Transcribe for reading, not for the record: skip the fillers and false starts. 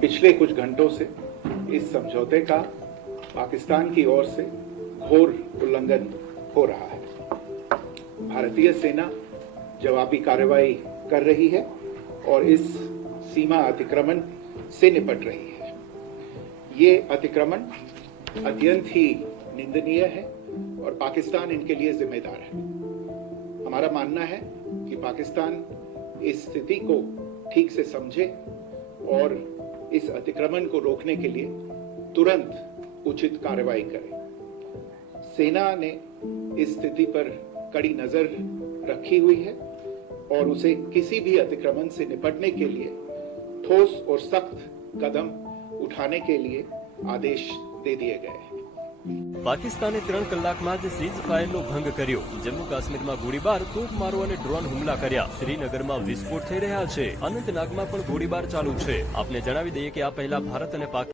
पिछले कुछ घंटों से इस समझौते का पाकिस्तान की ओर से घोर उल्लंघन हो रहा है। भारतीय सेना जवाबी कार्रवाई कर रही है और इस सीमा अतिक्रमण से निपट रही है। ये अतिक्रमण अत्यंत ही निंदनीय है और पाकिस्तान इनके लिए जिम्मेदार है। हमारा मानना है कि पाकिस्तान इस स्थिति को ठीक से समझे और इस अतिक्रमण को रोकने के लिए तुरंत उचित कार्रवाई करे। सेना ने इस स्थिति पर कड़ी नजर रखी हुई है और उसे किसी भी अतिक्रमण से निपटने के लिए ठोस और सख्त कदम उठाने के लिए आदेश दे दिए गए हैं। પાકિસ્તાને 3 કલાકમાં જ સીઝ ફાયરનો ભંગ કર્યો। જમ્મુ કાશ્મીરમાં ગોળીબાર, તોપમારો અને ડ્રોન હુમલા કર્યા। શ્રીનગરમાં વિસ્ફોટ થઈ રહ્યા છે। અનંતનાગમાં પણ ગોળીબાર ચાલુ છે। આપને જણાવી દઈએ કે આ પહેલા ભારત અને પાકિસ્તાન